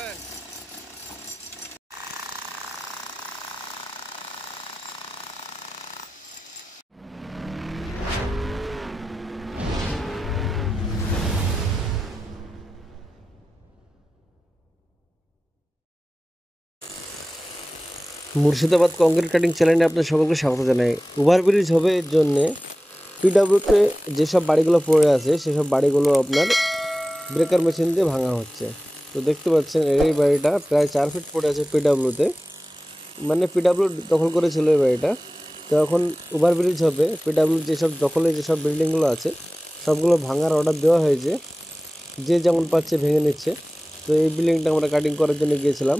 চলেন। Murshidabad concrete cutting চ্যানেলে আপনার সকলকে স্বাগত জানাই। ওভারব্রিজ হবে এর জন্যে পিডাব্লিউতে যেসব বাড়িগুলো পড়ে আছে সেসব বাড়িগুলো আপনার ব্রেকার মেশিন দিয়ে ভাঙা হচ্ছে। তো দেখতে পাচ্ছেন এই বাড়িটা প্রায় 4 ফিট পড়ে আছে পিডাব্লিউতে, মানে পিডাব্লিউ দখল করেছিল এই বাড়িটা। তো এখন ওভারব্রিজ হবে, পিডাব্লিউ যেসব দখলে যেসব বিল্ডিংগুলো আছে সবগুলো ভাঙার অর্ডার দেওয়া হয়েছে, যে যেমন পাচ্ছে ভেঙে নিচ্ছে। তো এই বিল্ডিংটা আমরা কাটিং করার জন্য গিয়েছিলাম।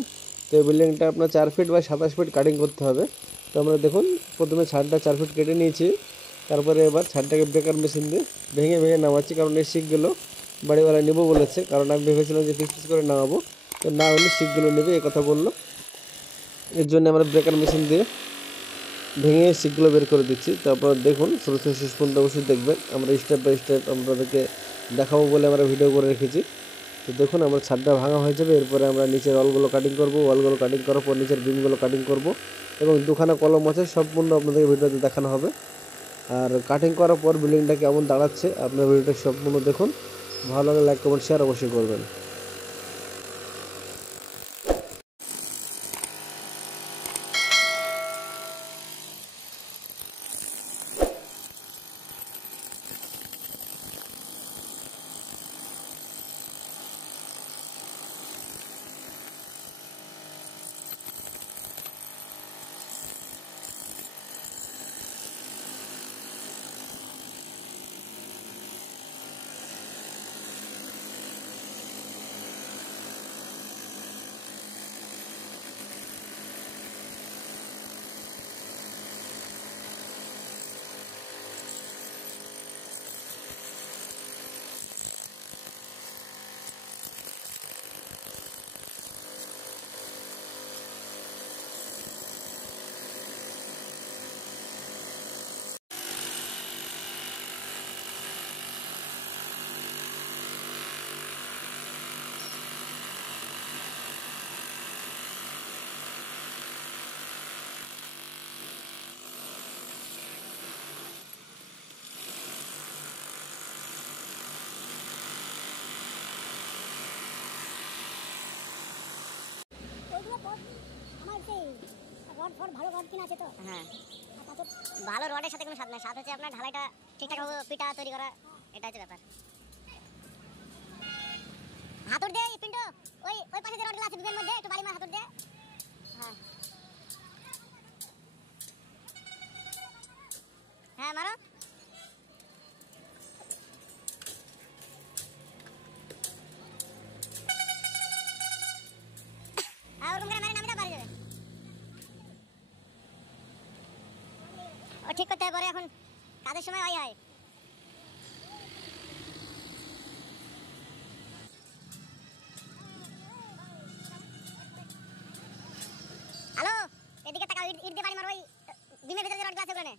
তো এই বিল্ডিংটা আপনার 4 ফিট বা 27 ফিট কাটিং করতে হবে। তো আমরা দেখুন প্রথমে ছাদটা 4 ফিট কেটে নিয়েছি, তারপরে এবার ছাদটাকে ব্রেকার মেশিন দিয়ে ভেঙে ভেঙে নামাচ্ছি, কারণ এই শিকগুলো বাড়িওয়ালা নেবো বলেছে। কারণ আমি ভেবেছিলাম যে পিস পিস করে নামাবো, তো না উনি শিকগুলো নেবে এই কথা বললো। এর জন্য আমরা ব্রেকার মেশিন দিয়ে ভেঙে শিকগুলো বের করে দিচ্ছি। তো আপনারা দেখুন শুরু থেকে শেষ পর্যন্ত অবশ্যই দেখবেন, আমরা স্টেপ বাই স্টেপ আপনাদেরকে দেখাবো বলে আমরা ভিডিও করে রেখেছি। তো দেখুন আমার ছাদটা ভাঙা হয়ে যাবে, এরপরে আমরা নিচের ওয়ালগুলো কাটিং করব, ওয়ালগুলো কাটিং করার পর নিচের বিমগুলো কাটিং করব, এবং দুখানা কলম আছে সম্পূর্ণ আপনাদের ভিডিওতে দেখানো হবে। আর কাটিং করার পর বিল্ডিংটা কেমন দাঁড়াচ্ছে আপনার ভিডিওটা সম্পূর্ণ দেখুন। ভালো লাগলে লাইক কমেন্ট শেয়ার অবশ্যই করবেন। হ্যাঁ, ভালো রডের সাথে কোনো স্বাদ নাই, স্বাদ হচ্ছে আপনার ঢালাইটা ঠিকঠাক ভাবে পিঠা তৈরি করা, এটা হচ্ছে ব্যাপার। হাতুড় দে পিন্টু, ওই ওই পাশে যে রডগুলো আছে বিমের মধ্যে একটু বাড়ি মার হাতুড় দে। হ্যাঁ হ্যাঁ মারো। হ্যাঁ ওরকম করে মেরে নামে বাড়ি যাবে। ও ঠিক করতে পারে, এখন কাজের সময় ওই হয়। হ্যালো, এদিকে তাকাও, ইট দিয়ে বাড়ি মারো, ওই বিমের ভিতরে যে রডগুলো আছে ওখানে।